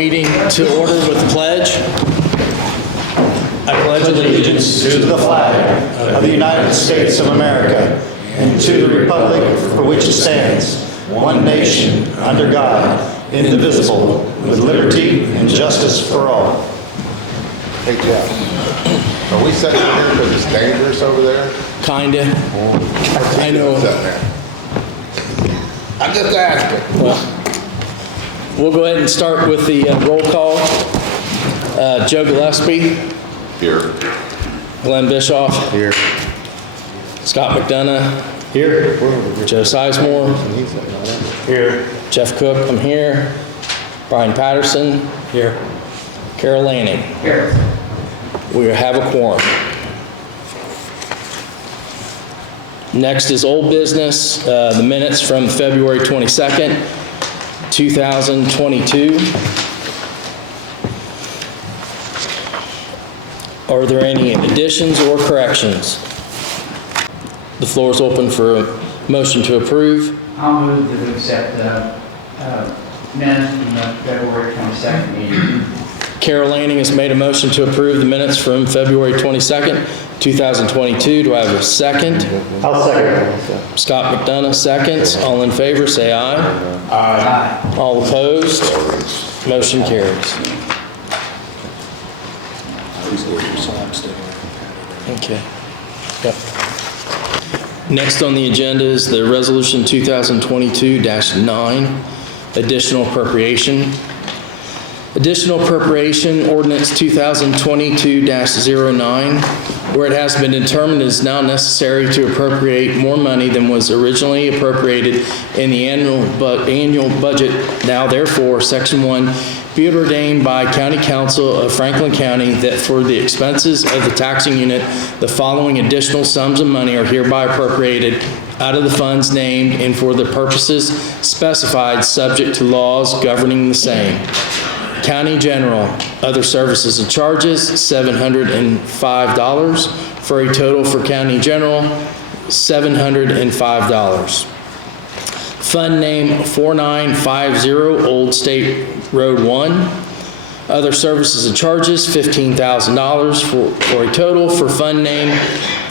meeting to order with the pledge. I pledge allegiance to the flag of the United States of America and to the republic for which it stands, one nation, under God, indivisible, with liberty and justice for all. Hey Jeff, are we sitting here because it's dangerous over there? Kinda. I know. Sitting there. I just asked it. Well, we'll go ahead and start with the roll call. Joe Gillespie. Here. Glenn Bischoff. Here. Scott McDonough. Here. Joe Sizemore. Here. Jeff Cook, I'm here. Brian Patterson. Here. Carol Lanning. Here. We have a quorum. Next is old business, the minutes from February 22nd, 2022. Are there any additions or corrections? The floor is open for a motion to approve. I'll move that we accept the minutes from the February 22nd meeting. Carol Lanning has made a motion to approve the minutes from February 22nd, 2022. Do I have a second? I'll second. Scott McDonough seconds. All in favor, say aye. Aye. All opposed? Motion carries. Okay. Yep. Next on the agenda is the Resolution 2022-9, Additional Appropriation. Additional Appropriation Ordinance 2022-09, where it has been determined it is now necessary to appropriate more money than was originally appropriated in the annual budget. Now therefore, Section 1, be it ordained by County Council of Franklin County that for the expenses of the taxing unit, the following additional sums of money are hereby appropriated out of the funds named and for the purposes specified, subject to laws governing the same. County General, other services and charges, $705, for a total for County General, $705. Fund name 4950 Old State Road 1. Other services and charges, $15,000, for a total for fund name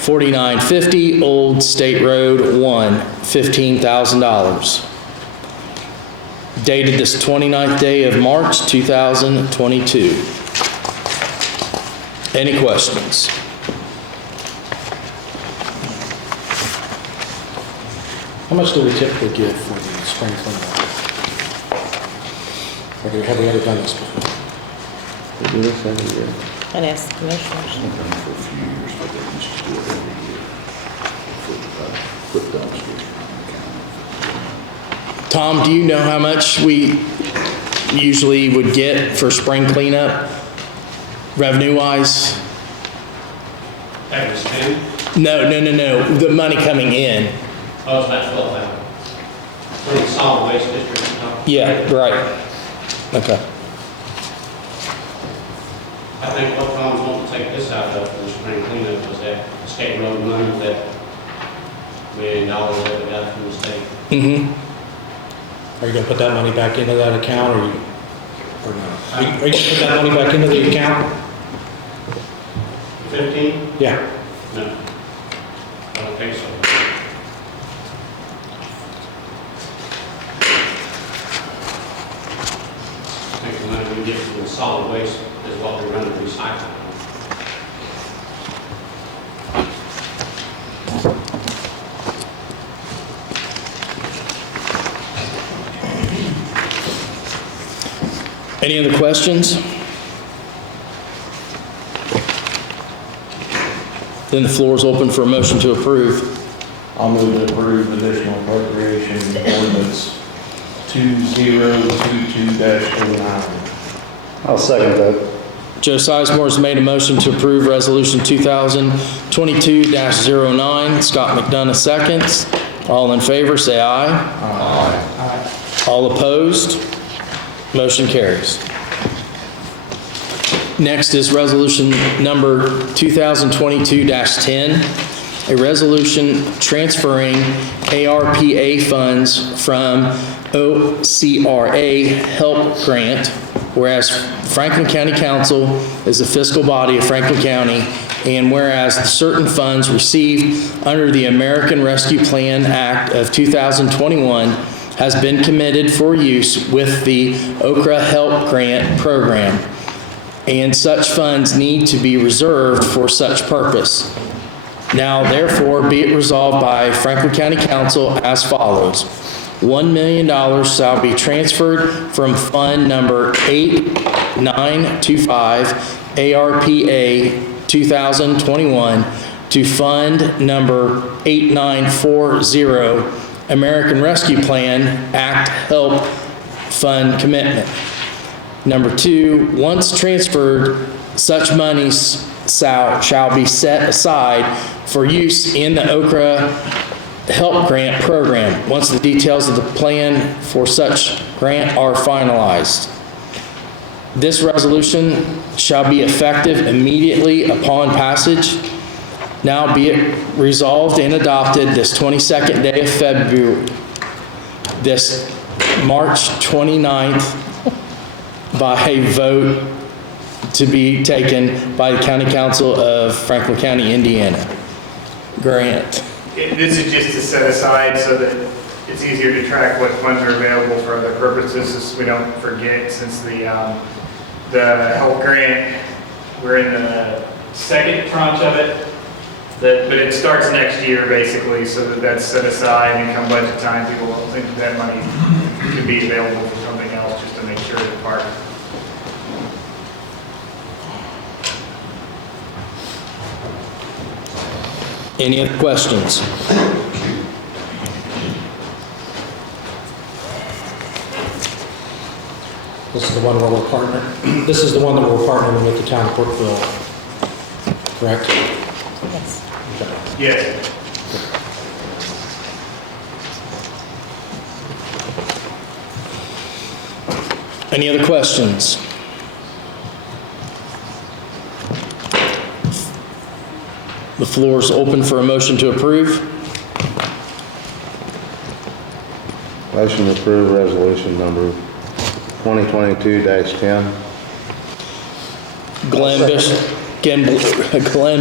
4950 Old State Road 1, $15,000. Dated this 29th day of March, 2022. Any questions? How much do we typically get for the spring cleanup? Or have we ever done this before? We do this every year. And ask the commissioners. For a few years, but they used to do it every year. Put dumpsters around the county. Tom, do you know how much we usually would get for spring cleanup, revenue-wise? That was 10? No, the money coming in. Oh, it's about 12,000. For the solid waste district. Yeah, right. Okay. I think what Tom's wanting to take this out of for the spring cleanup was that state road money, that $1 million that we got from the state. Mm-hmm. Are you gonna put that money back into that account or no? Are you gonna put that money back into the account? 15? Yeah. No. I don't think so. I think the money we get from the solid waste is what we run to recycling. Any other questions? Then the floor is open for a motion to approve. I'll move to approve additional appropriation ordinance 2022-09. I'll second that. Joe Sizemore has made a motion to approve Resolution 2022-09. Scott McDonough seconds. All in favor, say aye. Aye. All opposed? Motion carries. Next is resolution number 2022-10, a resolution transferring ARPA funds from OCRA HELP Grant whereas Franklin County Council is the fiscal body of Franklin County, and whereas certain funds received under the American Rescue Plan Act of 2021 has been committed for use with the ARPA HELP Grant program, and such funds need to be reserved for such purpose. Now therefore be it resolved by Franklin County Council as follows. $1 million shall be transferred from Fund Number 8925 ARPA 2021 to Fund Number 8940 American Rescue Plan Act Help Fund Commitment. Number 2, once transferred, such monies shall be set aside for use in the ARPA HELP Grant program once the details of the plan for such grant are finalized. This resolution shall be effective immediately upon passage. Now be it resolved and adopted this 22nd day of February, this March 29th, by a vote to be taken by the County Council of Franklin County, Indiana. Grant. This is just to set aside so that it's easier to track what funds are available for other purposes, so we don't forget, since the health grant, we're in the second tranche of it, but it starts next year basically, so that's set aside, and come budget time, people won't think that money could be available for something else, just to make sure it's part. Any other questions? This is the one where we're partnering, this is the one that we're partnering with the town of Portville, correct? Yes. Okay. Yes. Any other questions? The floor is open for a motion to approve. Motion to approve resolution number 2022-10. Glenn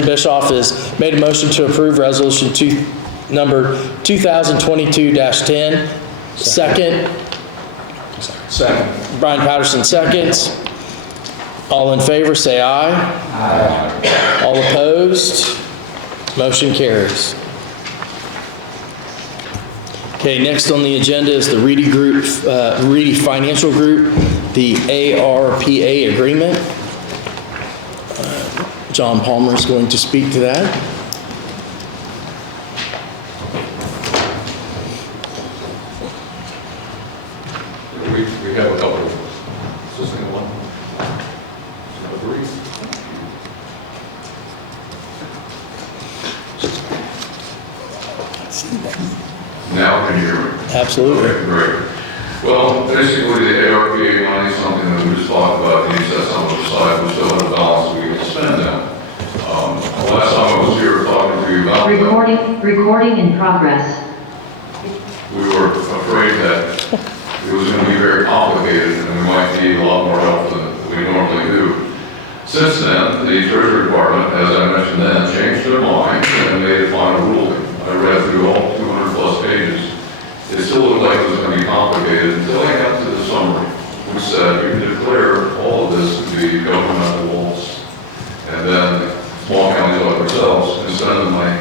Bischoff has made a motion to approve resolution number 2022-10. Second. Brian Patterson seconds. All in favor, say aye. Aye. All opposed? Motion carries. Okay, next on the agenda is the Reedy Group, Reedy Financial Group, the ARPA agreement. John Palmer is going to speak to that. We have a couple. Is this thing one? Number 3? Now can you hear me? Absolutely. Okay, great. Well, basically the ARPA money is something that we just talked about. You set some of aside, we still have a balance we can spend now. Last time I was here talking to you about Recording in progress. we were afraid that it was going to be very complicated and we might need a lot more help than we normally do. Since then, the Treasury Department, as I mentioned then, changed their mind and made a final ruling. I read through all 200 plus pages. It still looked like it was going to be complicated until I got to the summary, which said you can declare all of this to be governmental laws. And then small counties like ourselves can spend the money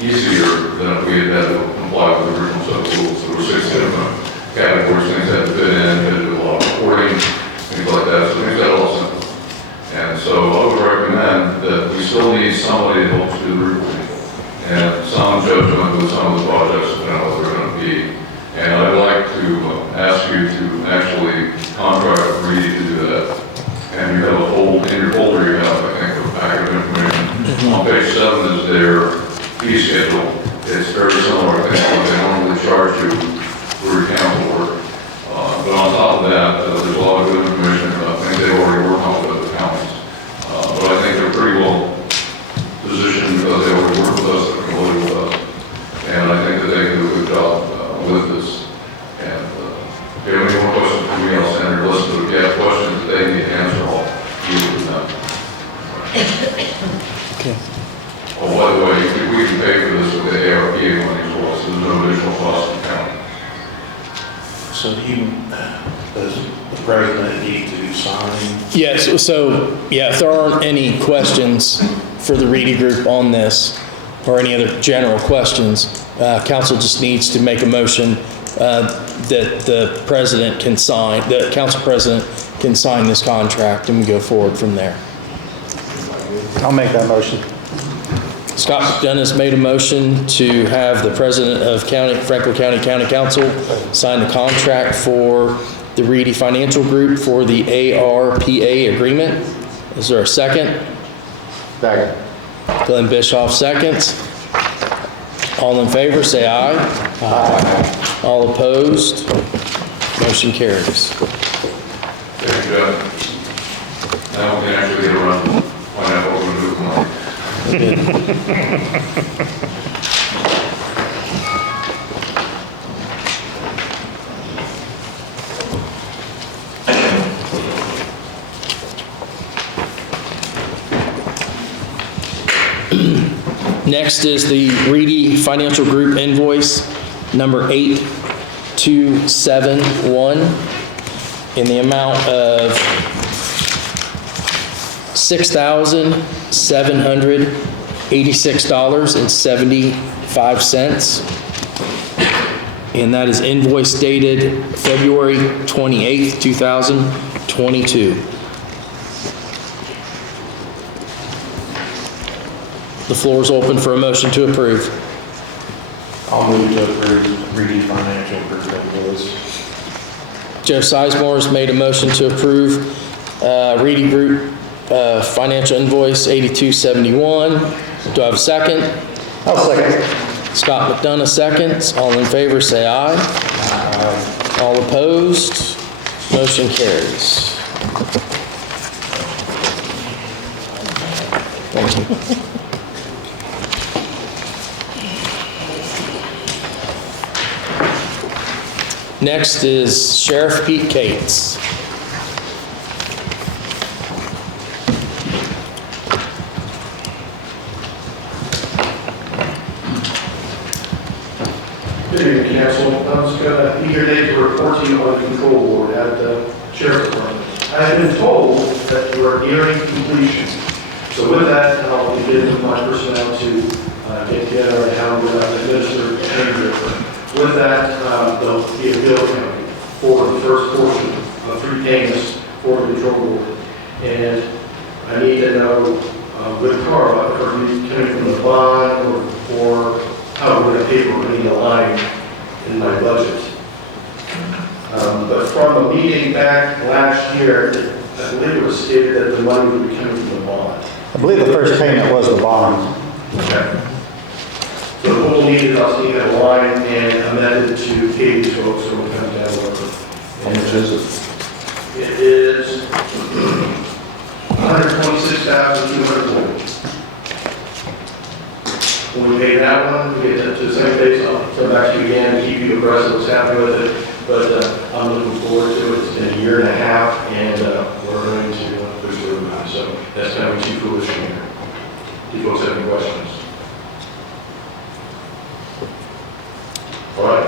easier than if we had had to comply with the original set of rules. There were 6 different categories, things had to fit in, had to do a lot of reporting, things like that, so things got all simple. And so I would recommend that we still need somebody to help us do the reporting. And some judgment with some of the projects, what they're going to be. And I'd like to ask you to actually contract Reedy to do that. And you have a folder, in your folder you have, I think, a packet of information. On page 7 is their fee schedule. It's very similar, I think, to what they normally charge you for your council work. But on top of that, there's a lot of good information. I think they already work on with the counties. But I think they're pretty well positioned because they already work with us, they're familiar with us. And I think that they can do a good job need to sign? Yes, so, yeah, if there aren't any questions for the Reedy Group on this, or any other general questions, council just needs to make a motion that the president can sign, the council president can sign this contract, and we go forward from there. I'll make that motion. Scott McDonough made a motion to have the president of Franklin County County Council sign the contract for the Reedy Financial Group for the ARPA agreement. Is there a second? Second. Glenn Bischoff seconds. All in favor, say aye. Aye. All opposed? Motion carries. Thank you, Jeff. Now we can actually get around, find out what we're going to do with the money. Next is the Reedy Financial Group invoice number 8271 in the amount of $6,786.75. And that is invoice dated February 28th, 2022. The floor is open for a motion to approve. I'll move to approve Reedy Financial Group invoice. Joe Sizemore has made a motion to approve Reedy Group financial invoice 8271. Do I have a second? I'll second. Scott McDonough seconds. All in favor, say aye. Aye. All opposed? Motion carries. Thank you. Next is Sheriff Pete Cates. Good evening, Council. I'm just eager today to report to you on the control board at the Sheriff's Department. I have been told that you are nearing completion. So with that, I'll begin with my personnel to get together on how we're going to administer the change order. With that, there'll be a bill coming for the first portion of 3 payments for the control board. And I need to know with Carl, if are you coming from the bond or how we're going to pay for any line in my budget. But from a meeting back last year, I believe it was stated that the money would be coming from the bond. I believe the first payment was the bond. Okay. So what we'll need is I'll need a line and amend it to pay these folks, so we'll come down over. How much is it? It is $126,240. When we pay that one, we get to the same place, I'll come back to you again and keep you abreast of what's happening with it. But I'm looking forward to it. It's been a year and a half, and we're going to push through now. So that's kind of too foolish from here. Do you folks have any questions? All right.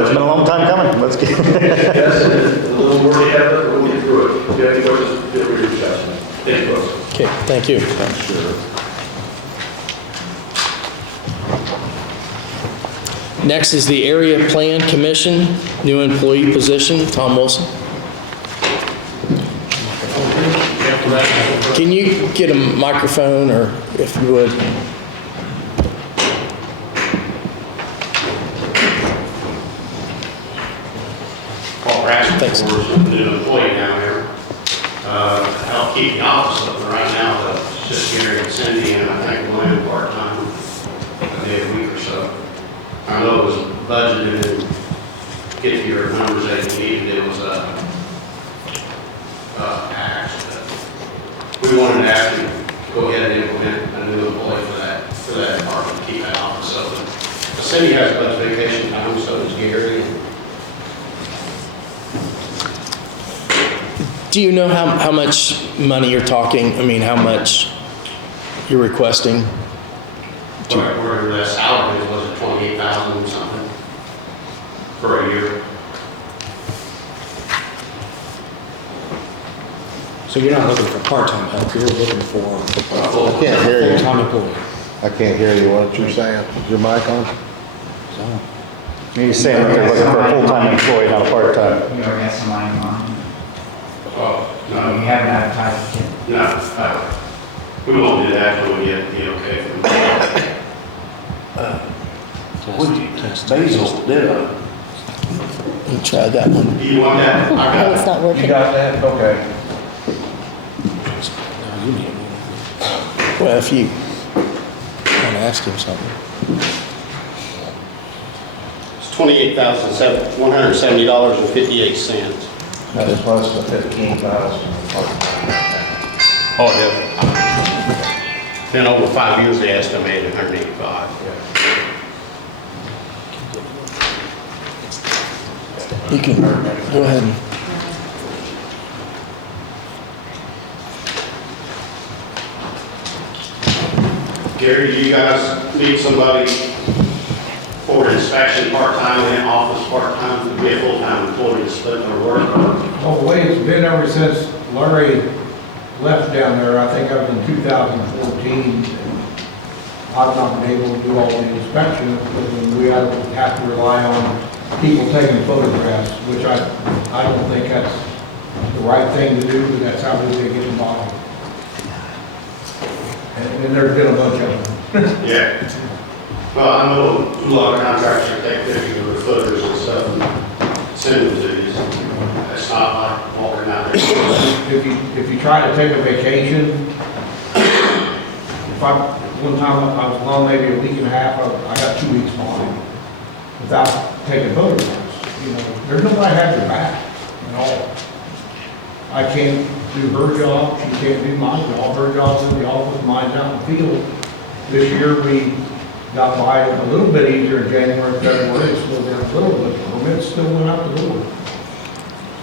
It's been a long time coming. Let's get. Yes, it is. A little more to have, but we'll get through it. If you have any questions, feel free to reach out to me. Thank you, folks. Okay, thank you. Sure. Next is the Area Plan Commission, new employee position, Tom Wilson. Can you get a microphone, or if you would? Paul Rasmus, Thanks. of course, is a new employee down here. Help keep the office open right now, but it's just Gary and Cindy, and I think Glenn part-time, a day a week or so. I know it was budgeted and get your numbers that you needed, it was asked. We wanted to ask you to go ahead and implement a new employee for that department, to keep that office open. Cindy has a bunch of vacation time, so does Gary. Do you know how much money you're talking? I mean, how much you're requesting? Where the salary was at 28,000 something for a year. So you're not looking for part-time help, you're looking for I can't hear you. full-time employee. I can't hear you, what you're saying. Is your mic on? He's saying that they're looking for a full-time employee, not a part-time. You already got somebody in mind? Oh, You no, haven't advertised it yet? no, we won't do that until we get the okay from Basil did You try that one. you want that? I got No, it. it's not working. got that? Okay. No, you need it. Well, if you want to ask him something. It's $28,170.58. That is plus the 15,000. Oh, yeah. Then over 5 years, they estimated 185. You can go ahead and. Gary, do you guys need somebody for inspection part-time and office part-time to be a full-time employee to split their work? Well, the way it's been ever since Larry left down there, I think that was in 2014, I've not been able to do all the inspections because we have to rely on people taking photographs, which I don't think that's the right thing to do, but that's how they get involved. And there's been a bunch of them. Yeah. Well, I know a lot of contractors take pictures of their footers and stuff and send them to you. That's not like walking out there. If you try to take a vacation, one time I was gone maybe a week and a half, I got 2 weeks behind without taking photographs. You know, there's nobody have your back at all. I can't do her job, she can't do my job, her job's in the office, mine's out in the field. This year we got by a little bit easier in January, February, it slowed down a little bit, the permits still went out the door.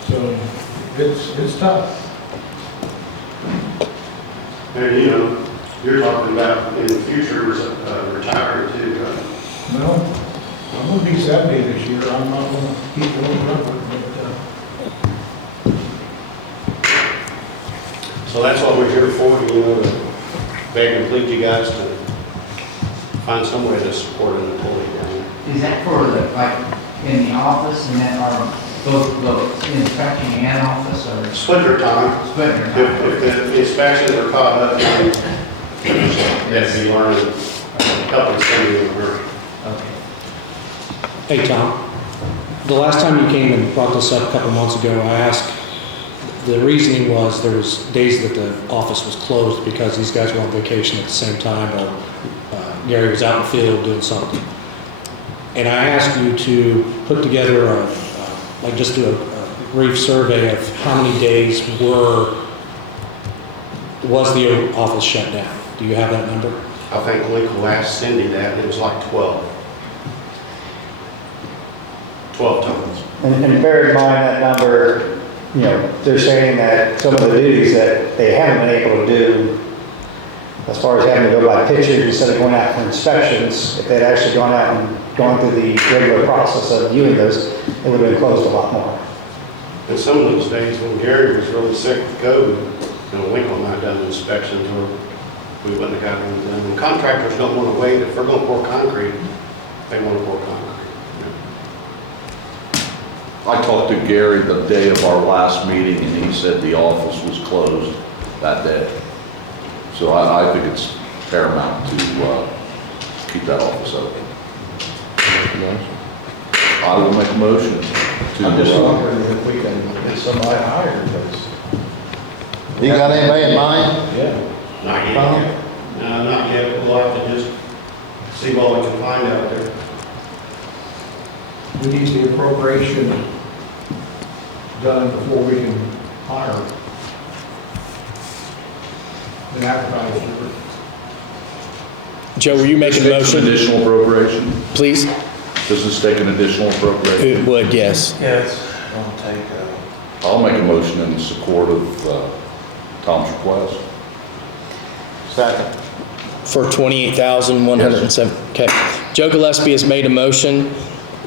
So it's tough. And, you know, you're talking about in the future, retiring too, right? Well, I'm gonna be 70 this year, I'm not gonna keep going forever, but, So that's what we're here for, you know, to beg and plead you guys to find some way to support an employee down there. Is that for the, like, in the office and then, are both inspection and office or Split your time. split your time? If the inspections are caught up, then they'd be learning, helping somebody in the work. Okay. Hey, Tom, the last time you came and brought this up a couple months ago, I asked, the reasoning was there was days that the office was closed because these guys were on vacation at the same time, or Gary was out in the field doing something. And I asked you to put together just do a brief survey of how many days was the office shut down. Do you have that number? I think Lincoln asked Cindy that, and it was like 12. 12 times. And bear in mind that number, you know, they're saying that some of the duties that they haven't been able to do, as far as having to go by pictures instead of going out for inspections, if they'd actually gone out and gone through the regular process of viewing those, it would have been closed a lot more. And some of those days when Gary was really sick with COVID, you know, Lincoln might have done inspections or we wouldn't have got them done. And contractors don't want to wait. If they're going to pour concrete, they want to pour concrete. I talked to Gary the day of our last meeting, and he said the office was closed that day. So I think it's paramount to keep that office open. I will make a motion to. I'm just wondering if we can get somebody hired, because. You got anybody in mind? Yeah. Not yet. No, not yet. We'll have to just see what we can find out there. we need the appropriation done before we can hire and advertise for it. Joe, were you making a Does this take motion? an additional appropriation? Please? Does this take an additional appropriation? It would, yes. Yes. I'll take, I'll make a motion in support of Tom's request. Second. For $28,107. Okay. Joe Gillespie has made a motion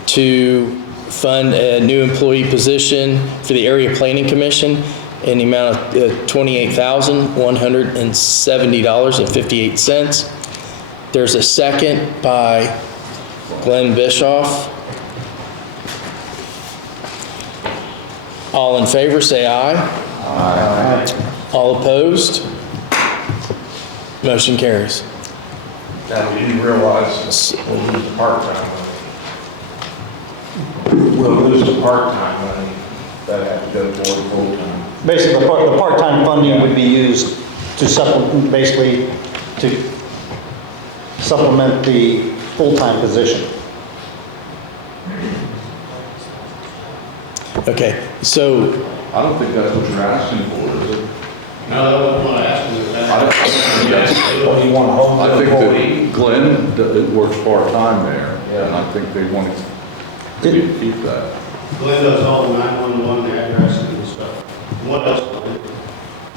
to fund a new employee position for the Area Planning Commission. in the amount of $28,170.58. There's a second by Glenn Bischoff. All in favor, say aye. Aye. All opposed? Motion carries. Now, do you realize we'll lose the part-time money? We'll lose the part-time money that have to go toward full-time. Basically, the part-time funding would be used to supplement, basically, to supplement the full-time position. Okay, so I don't think that's what you're asking for, is it? No, that wasn't what I asked you. I don't think that's- What do you want, a home I think employee? that Glenn works part-time there, and I think they want to keep that. Glenn does all the 911 addresses and stuff. What else, Glenn?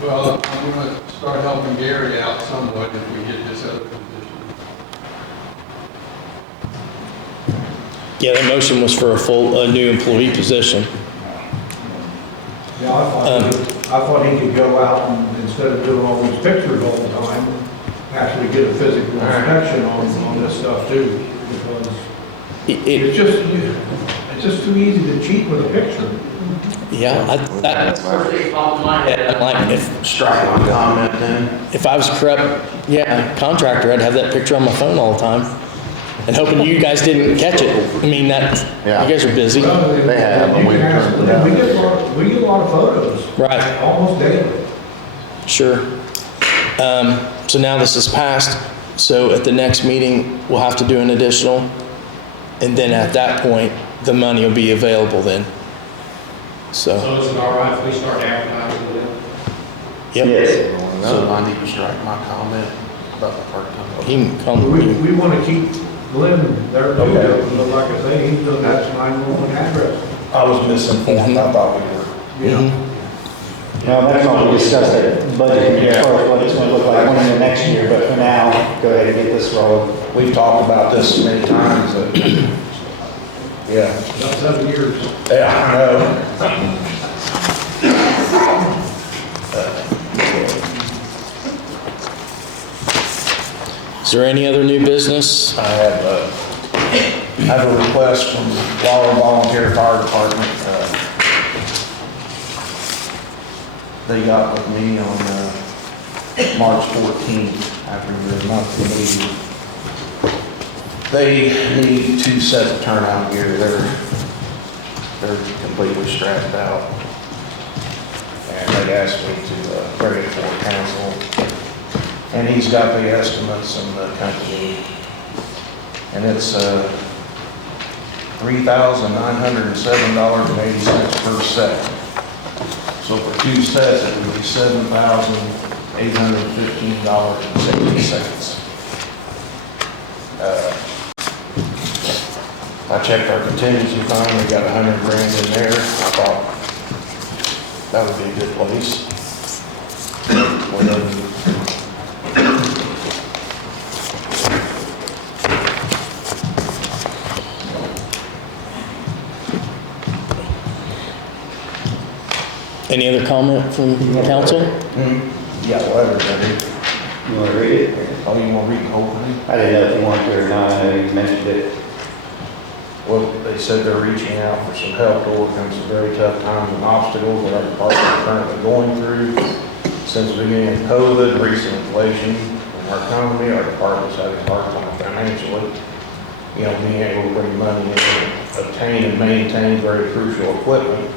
Well, I'm gonna start helping Gary out somewhat if we get this other position. yeah, the motion was for a new employee position. Yeah, I thought he could go out and instead of doing all these pictures all the time, actually get a physical inspection on this stuff too, because it's just too easy to cheat with a picture. Yeah, That's first thing popped in my head. like Strike my comment then. if I was a corrupt, contractor, I'd have that picture on my phone all the time. And hoping you guys didn't catch it. I mean, you guys are busy. They have, but we turned it down. We get a lot of photos. Right. Almost daily. Sure. So now this is passed, so at the next meeting, we'll have to do an additional, and then at that point, the money will be available then. So, So is it all right if we start advertising it? yep. Yes. So I need to strike my comment about the part-time. He can come. We want to keep Glenn there too, but like I say, he still got his 911 address. I was misinformed, I thought we were. Mhm. Now, that's not we discussed that budget, as far as what it's gonna look like in the next year, but for now, go ahead and get this rolling. We've talked about this many times, yeah. About 7 years. Yeah, I know. Is there any other new business? I have a request from Waller Volunteer Fire Department. They got with me on March 14th after their monthly meeting. They need 2 sets of turnout gear. They're completely strapped out. And they asked me to bring it for council. And he's got the estimates and the company. And it's $3,907.80 per set. So for 2 sets, it would be $7,815.60. I checked our contingency fund, we got 100 grand in there. I thought that would be a good place. Any other comment from council? Yeah, whatever, buddy. You want to read it? Oh, you want to read the whole thing? I didn't know if you wanted to or not, I know you mentioned it. Well, they said they're reaching out for some help to overcome some very tough times and obstacles that our department is currently going through. Since the beginning of COVID, recent inflation in our economy, our department's had a hard time financially. Being able to bring money in, obtain and maintain very crucial equipment.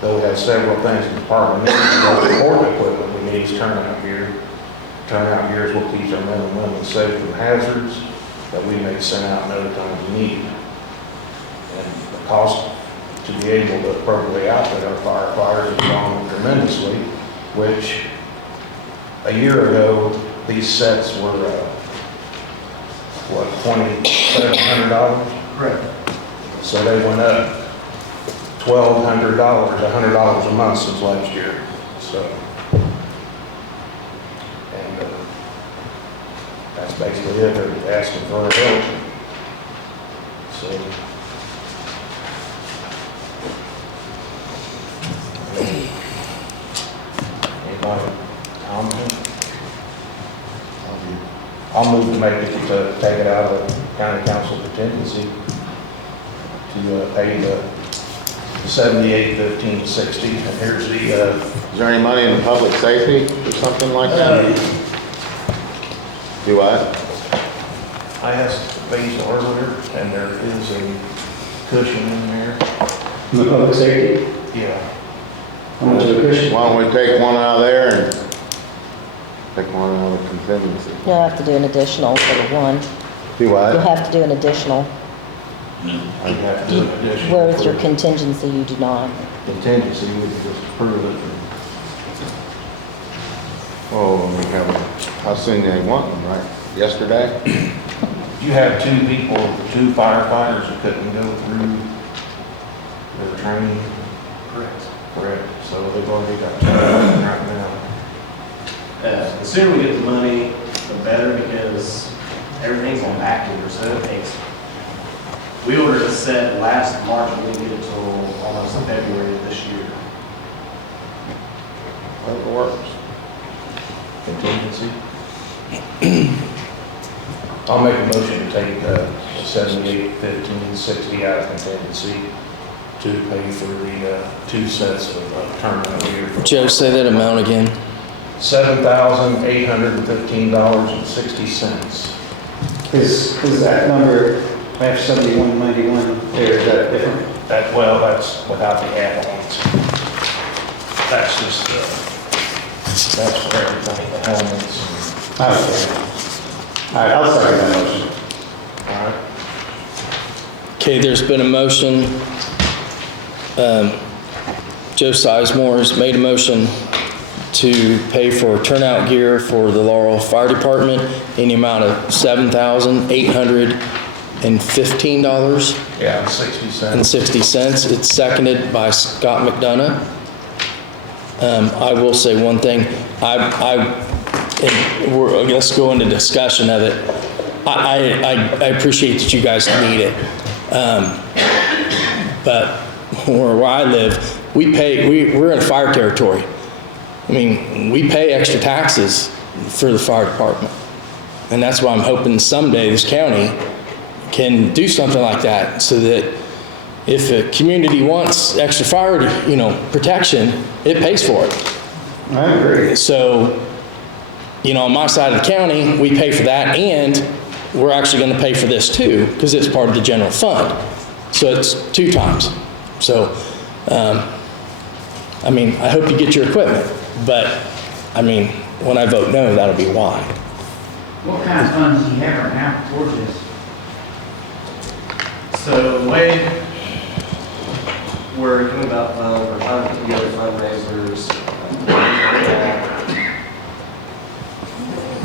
Though we have several things the department needs, the most important equipment we need is turnout gear. Turnout gears will keep our men and women safe from hazards that we may send out in other times of need. And the cost to be able to appropriately outfit our firefighters has gone up tremendously, which a year ago, these sets were, $2,700? Correct. So they went up $1,200, $100 a month since last year, so. And that's basically it, they're asking for our help. So. my comment. I'll move to make it, to take it out of county council contingency to pay the 78-15-60. And here's the, Is there any money in public safety or something like that? Do what? I asked Basil earlier, and there is a cushion in there. The public safety? Yeah. How much of a cushion? Why don't we take one out of there and take one out of the contingency? You'll have to do an additional for the one. Do You'll what? have to do an additional. I have to do an additional. Where with your for contingency, you do not. contingency, we can just approve it. Oh, we have, how soon they want them, right? Yesterday? You have two people, two firefighters that couldn't go through their training. Correct. Correct. So they've already got two right now. The sooner we get the money, the better, because everything's on back order, so it takes. We ordered a set last March, and we didn't get it till almost February of this year. Whatever works. Contingency. I'll make a motion to take 78-15-60 out of contingency to pay for the two sets of tournament gear. Joe, say that amount again. $7,815.60. Is that number, I have 7191 there, is that different? Well, that's without the add-ons. That's just, that's for everything, the helmets. Okay. All right, I'll second that motion. All right. Okay, there's been a motion. Joe Sizemore has made a motion to pay for turnout gear for the Laurel Fire Department in the amount of $7,815. Yeah, 60 cents. And 60 cents. It's seconded by Scott McDonough. I will say one thing. Let's go into discussion of it. I appreciate that you guys need it. But where I live, we're in a fire territory. I mean, we pay extra taxes for the fire department. And that's why I'm hoping someday this county can do something like that, so that if a community wants extra fire, protection, it pays for it. I agree. So, on my side of the county, we pay for that, and we're actually going to pay for this too, because it's part of the general fund. So it's 2 times. So, I hope you get your equipment, but, when I vote no, that'll be why. What kind of funds do you have right now towards this? So the way we're doing about we're trying to put together fundraisers.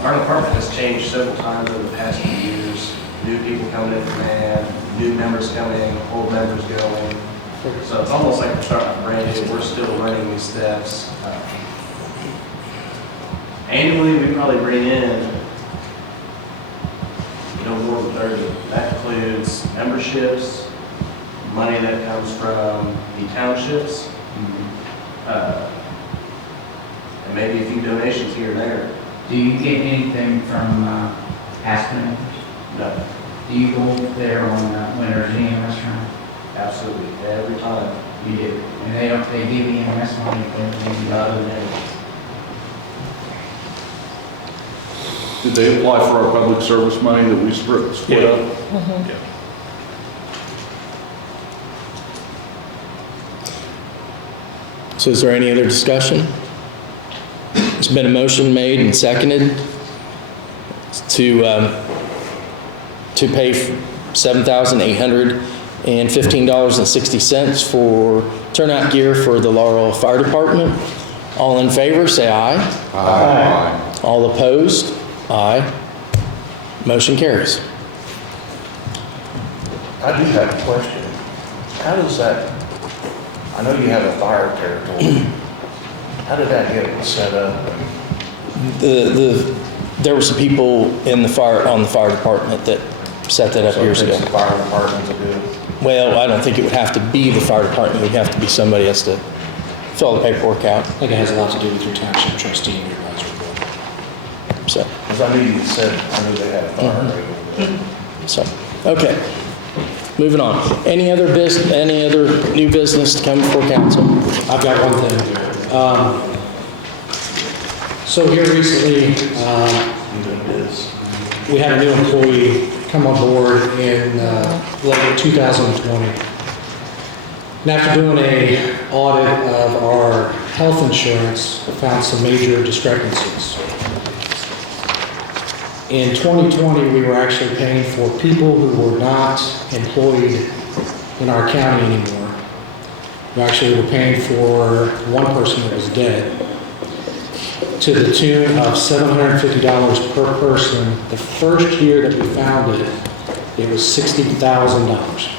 Our department has changed several times over the past few years. New people coming in command, new members coming, old members going. So it's almost like we're starting brand new. We're still learning these steps. Annually, we probably bring in more than 30. That includes memberships, money that comes from the townships, and maybe a few donations here and there. Do you get anything from Aspen? No, Do you go there on Winter's restaurant? absolutely, every time. You do. And they give you EMS money for everything? Not in there. Did they apply for our public service money that we split up? Mm-hmm. So is there any other discussion? There's been a motion made and seconded to pay $7,815.60 for turnout gear for the Laurel Fire Department. All in favor, say aye. Aye. All opposed? Aye. Motion carries. I do have a question. How does that, I know you have a fire territory. How did that get set up? There were some people on the fire department that set that up years ago. So it takes the fire department to do it? Well, I don't think it would have to be the fire department. It would have to be somebody else to fill the paperwork out. I think it has a lot to do with your township trustee and your advisory board. So, Because I knew you said, I knew they had a fire rate over there. so, okay. Moving on. Any other new business to come before council? I've got one thing. So here recently, we had a new employee come on board in late 2020. And after doing an audit of our health insurance, found some major discrepancies. In 2020, we were actually paying for people who were not employed in our county anymore. We actually were paying for one person that was dead to the tune of $750 per person. The first year that we found it, it was $60,000.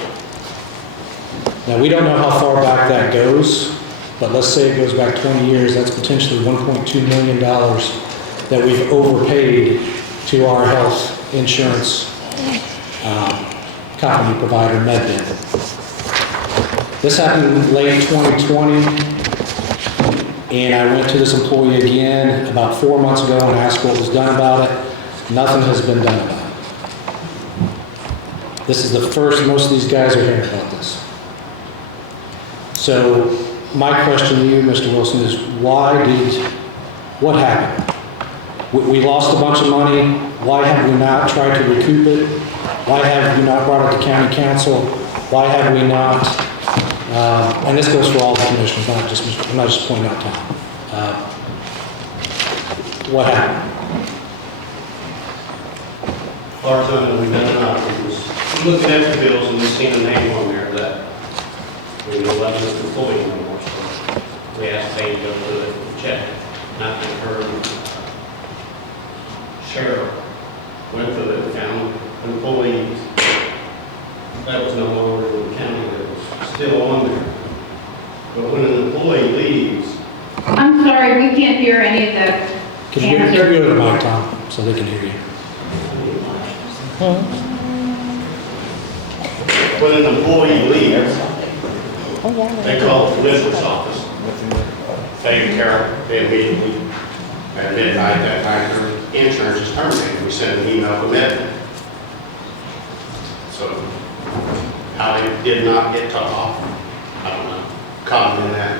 Now, we don't know how far back that goes, but let's say it goes back 20 years, that's potentially $1.2 million that we've overpaid to our health insurance company provider, MedBin. This happened late 2020, and I went to this employee again about 4 months ago and asked what was done about it. Nothing has been done about it. This is the first most of these guys are hearing about this. So my question to you, Mr. Wilson, is what happened? We lost a bunch of money. Why have we not tried to recoup it? Why have we not brought it to county council? Why have we not, and this goes for all the commissioners, I'm not just pointing out Tom. What happened? Our time that we've done it, was looking at the bills and we seen a name on there that we know wasn't an employee anymore, so we asked Payne to go to it and check. And I think her sheriff went to it and found employees that was no longer in the county, that was still on there. But when an employee leaves, I'm sorry, we can't hear any of the Can you go to the mic, Tom, so they can hear you? when an employee leaves, they call the commissioner's office. They care they immediately, at midnight that night, their insurance is terminated. We send an email to them. So how they did not get cut off, I don't know. Caught them in that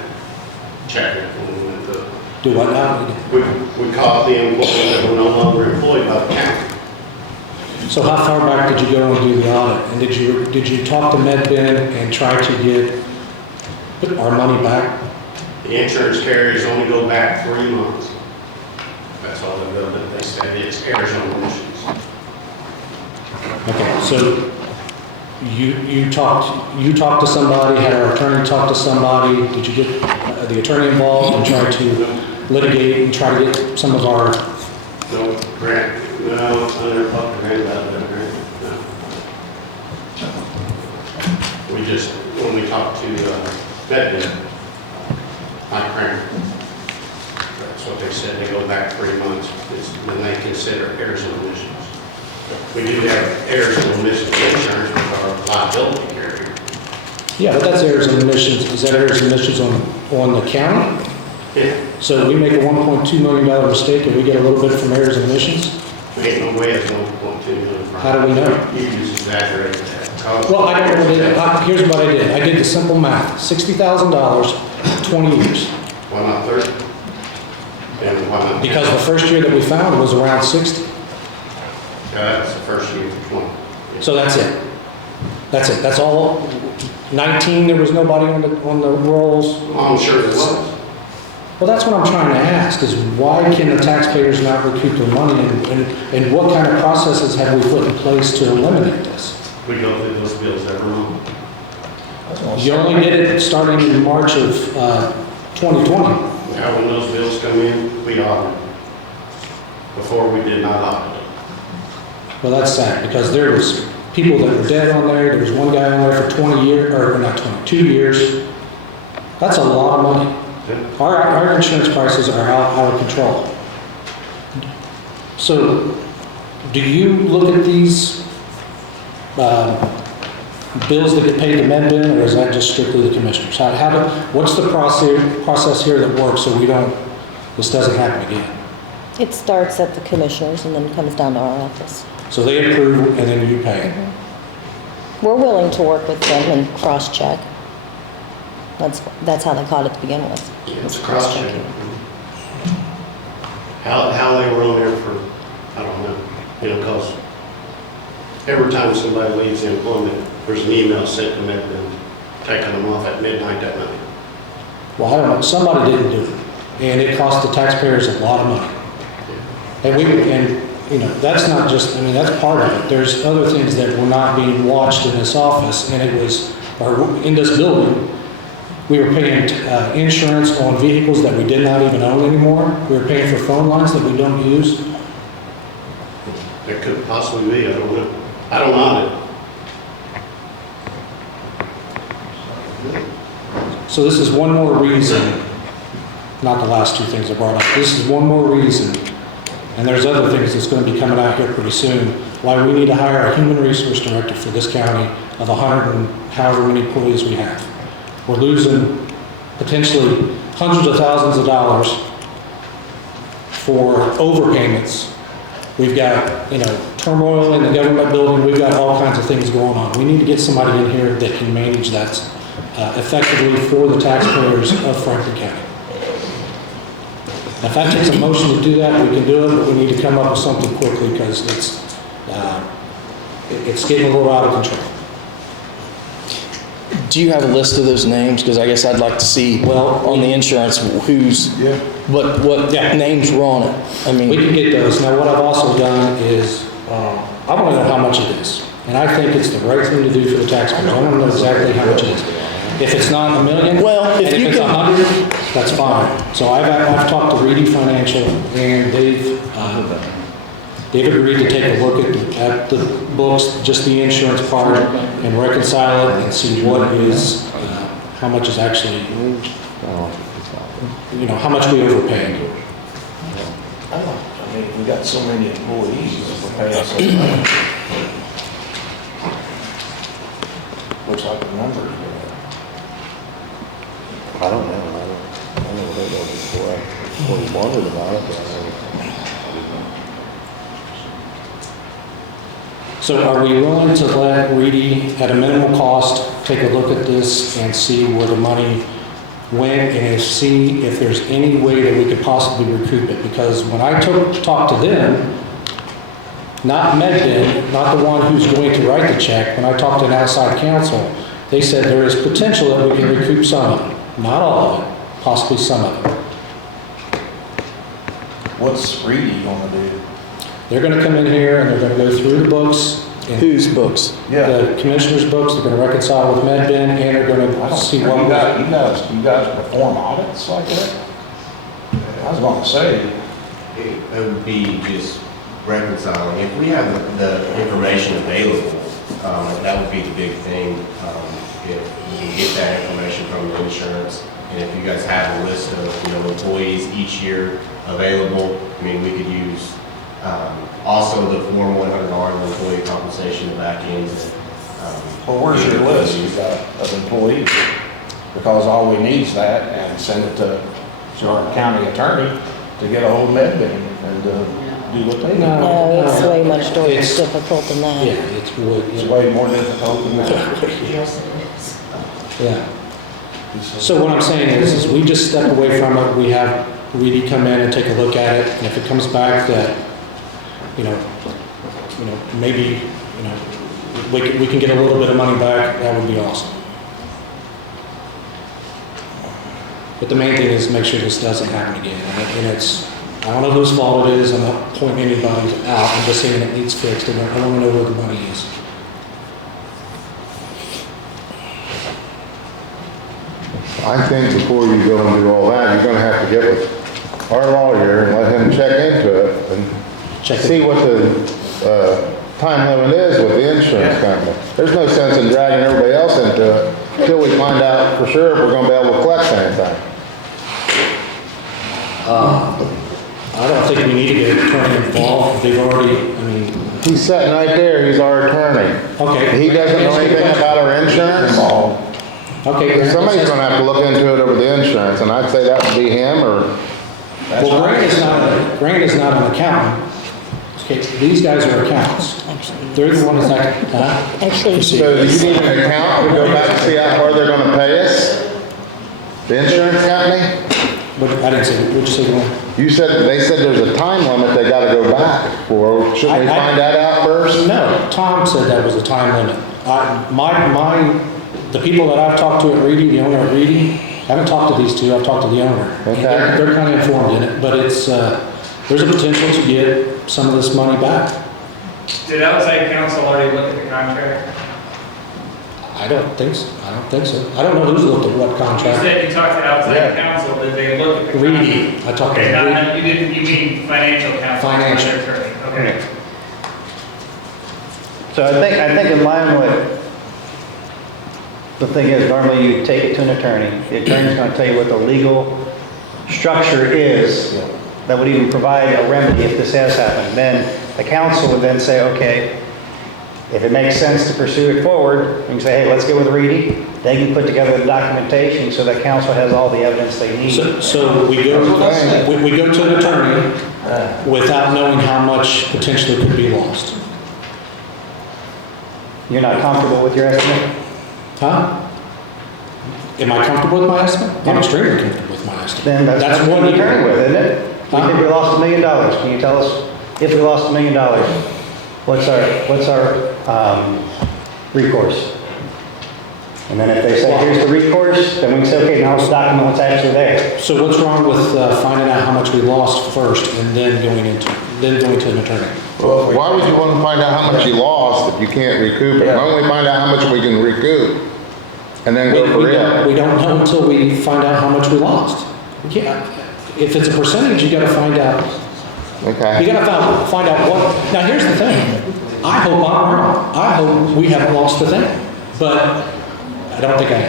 check when we went to. Do what now? We caught the employees that were no longer employed by the county. So how far back did you go and do the audit? And did you talk to MedBin and try to get our money back? The insurance carriers only go back 3 months. That's all they go, that they said it's Arizona emissions. Okay, so you talked to somebody, had our attorney talk to somebody, did you get the attorney involved and try to litigate and try to get some of our... No, grant, no, I never talked to Grant about that grant, no. We just, when we talked to MedBin, Mike Kramer, that's what they said, they go back 3 months, then they consider Arizona emissions. We do have Arizona emissions insurance with our liability carrier. Yeah, but that's Arizona emissions. Is that Arizona emissions on the county? Yeah. So we make a $1.2 million mistake and we get a little bit from Arizona emissions? There ain't no way it's 1.2 million. How do we know? You just exaggerate that. Well, I don't know. Here's what I did. I did the simple math. $60,000, 20 years. Why not 30? And why not? Because the first year that we found was around 60. That's the first year for 20. So that's it. That's it. That's all. 19, there was nobody on the rolls. I'm sure there was. Well, that's what I'm trying to ask, is why can the taxpayers not recoup their money, and what kind of processes have we put in place to eliminate this? We go through those bills every month. You only did it starting in March of 2020. Now, when those bills come in, we audit. Before, we did not audit. Well, that's sad, because there was people that were dead on there. There was one guy on there for 20 years, or not 20, 2 years. That's a lot of money. Our insurance prices are out of control. So, do you look at these bills that get paid to MedBen, or is that just strictly the commissioners? What's the process here that works so this doesn't happen again? It starts at the commissioners and then comes down to our office. So they approve and then you pay. We're willing to work with them and cross-check. That's how they caught it to begin with. It's cross-checking. How they were on there for, I don't know, because every time somebody leaves employment, there's an email sent to MedBen taking them off at midnight that night. Well, I don't know, somebody didn't do it, and it cost the taxpayers a lot of money. And that's not just, that's part of it. There's other things that were not being watched in this office, and or in this building. We were paying insurance on vehicles that we did not even own anymore. We were paying for phone lines that we don't use. It could possibly be, I don't know. I don't mind it. So this is one more reason, not the last two things I brought up, this is one more reason, and there's other things that's going to be coming out here pretty soon, why we need to hire a human resource director for this county of 100 and however many employees we have. We're losing potentially hundreds of thousands of dollars for overpayments. We've got, turmoil in the government building. We've got all kinds of things going on. We need to get somebody in here that can manage that effectively for the taxpayers of Franklin County. If that takes a motion to do that, we can do it, but we need to come up with something quickly because it's getting a little out of control. Do you have a list of those names? Because I guess I'd like to see on the insurance what names were on it. We can get those. Now, what I've also done is I want to know how much it is, and I think it's the right thing to do for the taxpayers. I want to know exactly how much it is. If it's not $1 million, and if it's 100, that's fine. So I've talked to Reedy Financial, and they've agreed to take a look at the books, just the insurance part, and reconcile it and see what is, how much is actually, how much we overpaid. We got so many employees, we're paying so much. Looks like the numbers. I don't know. I never heard of it before. I was wondering about it, but I never. So are we willing to let Reedy, at a minimal cost, take a look at this and see where the money went and see if there's any way that we could possibly recoup it? Because when I talked to them, not MedBen, not the one who's going to write the check, when I talked to an outside counsel, they said there is potential that we can recoup some of it. Not all of it, possibly some of it. What's Reedy gonna do? They're going to come in here and they're going to go through the books. Whose books? The commissioner's books. They're going to reconcile with MedBen, and they're going to see what. You guys perform audits like that? I was gonna say. It would be just reconciling. If we have the information available, that would be the big thing. If we can get that information from the insurance, and if you guys have a list of employees each year available, we could use also the Form 100R, the employee compensation, the back end. Well, where's your list of employees? Because all we need is that, and send it to our county attorney to get a hold of MedBen and do what they do. No, it's way much more difficult than that. Yeah, it's way more difficult than that. Yes, it is. Yeah. So what I'm saying is we just step away from it. We have Reedy come in and take a look at it, and if it comes back that, maybe, we can get a little bit of money back, that would be awesome. But the main thing is make sure this doesn't happen again. And I don't know whose fault it is. I'm not pointing anybody out. I'm just saying it needs fixed, and I want to know where the money is. I think before you go and do all that, you're gonna have to get with our lawyer and let him check into it and see what the time limit is with the insurance company. There's no sense in dragging everybody else into it until we find out for sure if we're gonna be able to collect anything. I don't think we need to get an attorney involved. They've already, I mean, He's sitting right there, he's our attorney. okay. He doesn't know anything about our insurance? Okay. Grant, Somebody's gonna have to look into it over the insurance, and I'd say that would be him, or, Well, Grant is not an accountant. Okay, these guys are accountants. They're the ones that, Actually, so do you need an account to go back and see how far they're gonna pay us? The insurance company? I didn't say, what'd you say, Glenn? You said, they said there's a time limit they gotta go back for. Shouldn't we find that out first? No, Tom said that was a time limit. The people that I've talked to at Reedy, the owner at Reedy, I haven't talked to these two, I've talked to the owner. Okay. They're kind of informed in it, but it's, there's a potential to get some of this money back. Did outside counsel already look at the contract? I don't think so. I don't know who's looked at what You contract. said you talked to outside counsel, did they look at the contract? Reedy, I talked to Okay, Reedy. you didn't, you mean financial counsel? Financial. not your attorney. Okay. So I think in line with, the thing is, normally you take it to an attorney. The attorney's gonna tell you what the legal structure is that would even provide a remedy if this has happened. Then the council would then say, okay, if it makes sense to pursue it forward, you can say, hey, let's get with Reedy. They can put together the documentation so that council has all the evidence they need. So we go to an attorney without knowing how much potentially could be lost. You're not comfortable with your estimate? Huh? Am I comfortable with my estimate? I'm extremely comfortable with my estimate. Then that's what we're attorney with, isn't it? We think we lost $1 million. Can you tell us if we lost $1 million, what's our recourse? And then if they say, here's the recourse, then we can say, okay, now let's document what's actually there. So what's wrong with finding out how much we lost first and then going to an attorney? Well, why would you want to find out how much you lost if you can't recoup it? Why don't we find out how much we can recoup and then go for it? We don't know until we find out how much we lost. Yeah, if it's a percentage, you gotta find out. Okay. You gotta find out what, now here's the thing. I hope I'm wrong. I hope we haven't lost the thing, but I don't think I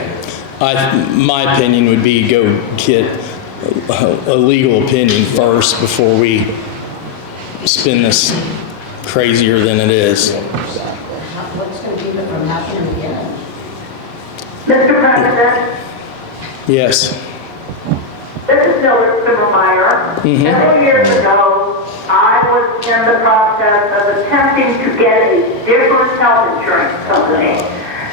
am. My opinion would be go get a legal opinion first before we spin this crazier than it is. What's going to keep it from happening again? Mr. President, Yes. this is Miller Zimmermeyer. Several years ago, I was in the process of attempting to get a different health insurance company.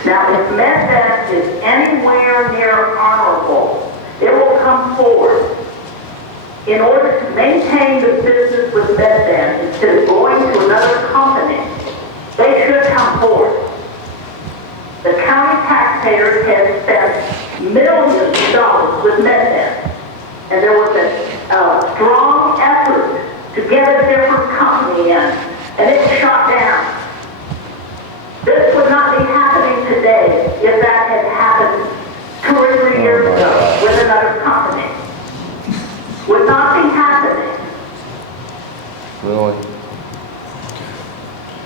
Now, if MedVest is anywhere near honorable, it will come forward. In order to maintain the business with MedVest, instead of going to another company, they should come forward. The county taxpayers have spent millions of dollars with MedVest, and there was a strong effort to get a different company in, and it shot down. This would not be happening today if that had happened 2 or 3 years ago with another company. Would not be happening. Really?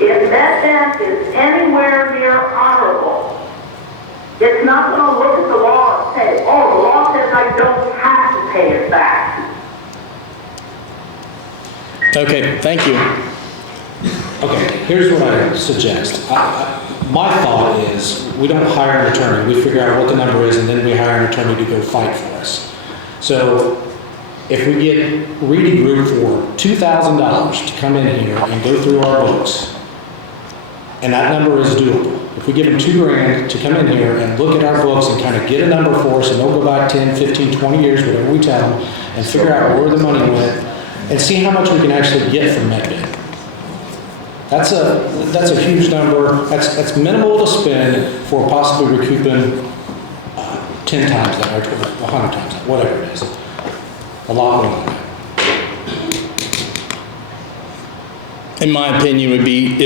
If MedVest is anywhere near honorable, it's not going to look at the law and say, oh, the law says I don't have to pay it back. Okay, thank you. Okay, here's what I suggest. My thought is, we don't hire an attorney, we figure out what the number is, and then we hire an attorney to go fight for us. So, if we get Reedy Group for $2,000 to come in here and go through our books, and that number is doable. If we give them $2,000 to come in here and look at our books and kind of get a number for us, and they'll go back 10, 15, 20 years, whatever we tell them, and figure out where the money went, and see how much we can actually get from MedVest. That's a huge number. That's minimal to spend for possibly recouping 10 times that, or 100 times that, whatever it is. A lot more than that. In my opinion, it'd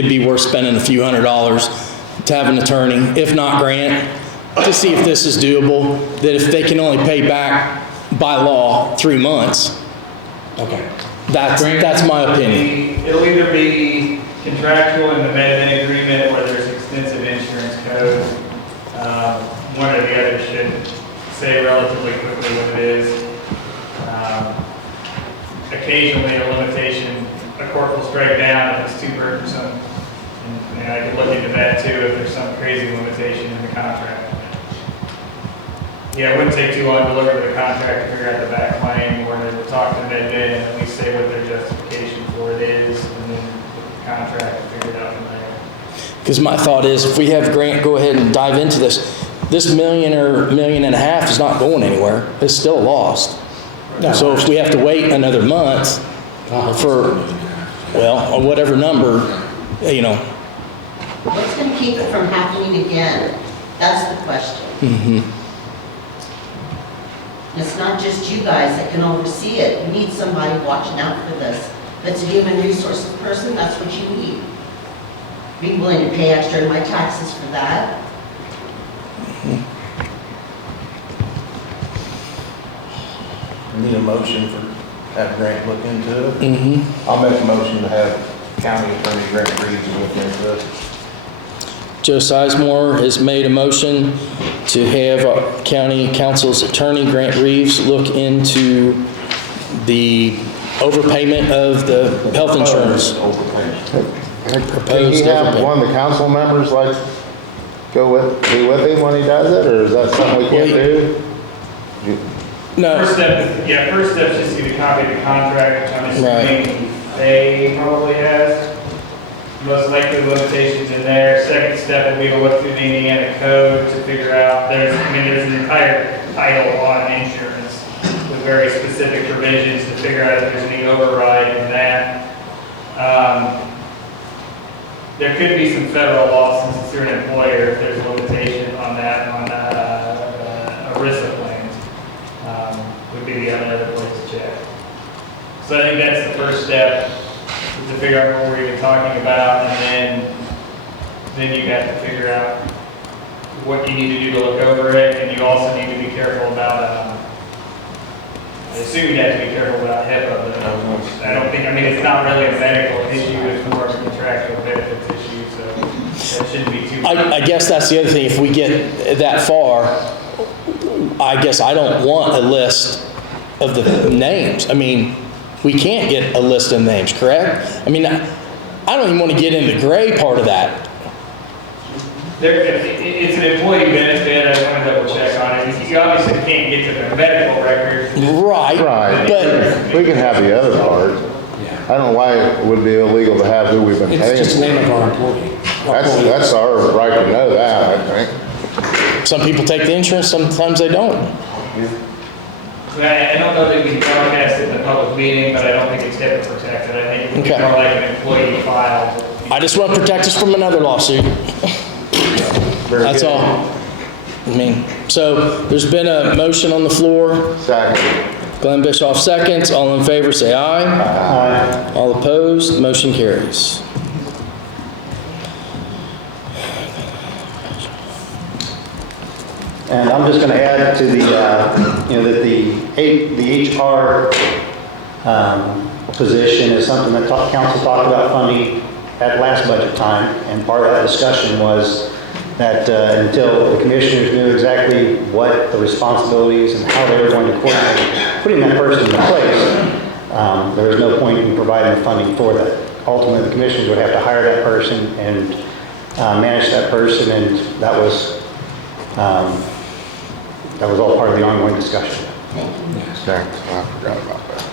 be worth spending a few $100s to have an attorney, if not Grant, to see if this is doable, that if they can only pay back by law 3 months. Okay. That's my opinion. It'll either be contractual in the MedVest agreement or there's extensive insurance code. One or the other should say relatively quickly what it is. occasionally a limitation, a court will strike down if it's too burdensome. And I could look into that too if there's some crazy limitation in the contract. Yeah, it wouldn't take too long to look at the contract to figure out the back claim, or to talk to Med Bid and at least say what their justification for it is, and then the contract and figure it out from there. Because my thought is, if we have Grant go ahead and dive into this million or million and a half is not going anywhere. It's still lost. So if we have to wait another month for, well, or whatever number, you know. What's going to keep it from happening again? That's the question. Mm-hmm. It's not just you guys that can oversee it. You need somebody watching out for this. If it's a human resources person, that's what you need. Be willing to pay extra in my taxes for that. Need a motion for, have Grant look into it? Mm-hmm. I'll make a motion to have County Attorney Grant Reedy look into it. Joe Sizemore has made a motion to have County Council's Attorney Grant Reeves look into the overpayment of the health insurance. Can he have one of the council members like be with him when he does it, or is that something we can't do? No. First step is just to get a copy of the contract, which I'm assuming they probably has. Most likely limitations in there. Second step will be to look through the Indiana code to figure out, there's an entire title on insurance with very specific provisions to figure out if there's any override in that. There could be some federal law since it's through an employer if there's a limitation on that, on ERISA plans. Would be the other place to check. So I think that's the first step, is to figure out what we're even talking about, and then you got to figure out what you need to do to look over it, and you also need to be careful about, I assume you have to be careful about HIPAA, but I don't think, it's not really a medical issue, it's more of a contractual benefits issue, so that shouldn't be too much. I guess that's the other thing. If we get that far, I guess I don't want a list of the names. We can't get a list of names, correct? I don't even want to get into the gray part of that. It's an employee benefit, I want to double check on it. You obviously can't get to their medical records. Right, but we can have the other part. I don't know why it would be illegal to have who we've been paying. It's just the name of our employee. That's our right to know that, I think. Some people take the insurance, sometimes they don't. I don't know that we can broadcast it in a public meeting, but I don't think it's HIPAA protected. I think it would be more like an employee file. I just want to protect us from another lawsuit. That's all. So there's been a motion on the floor. Second. Glenn Bischoff seconds. All in favor, say aye. Aye. All opposed, motion carries. And I'm just going to add to the, that the HR position is something that council talked about funding at last budget time, and part of that discussion was that until the commissioners knew exactly what the responsibilities and how they were going to coordinate putting that person in place, there was no point in providing the funding for that. Ultimately, the commissioners would have to hire that person and manage that person, and that was all part of the ongoing discussion. Thanks, I forgot about that.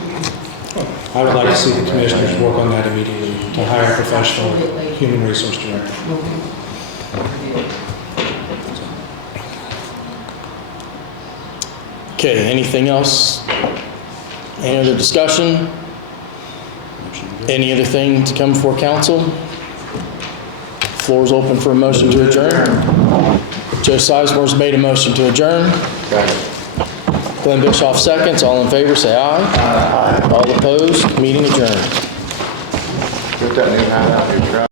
I would like to see the commissioners work on that immediately to hire a professional human resource director. Okay, anything else? Any other discussion? Any other thing to come before council? Floor is open for a motion to adjourn. Joe Sizemore's made a motion to adjourn. Glenn Bischoff seconds. All in favor, say aye. Aye. All opposed, meeting adjourned. Put that new hat out here,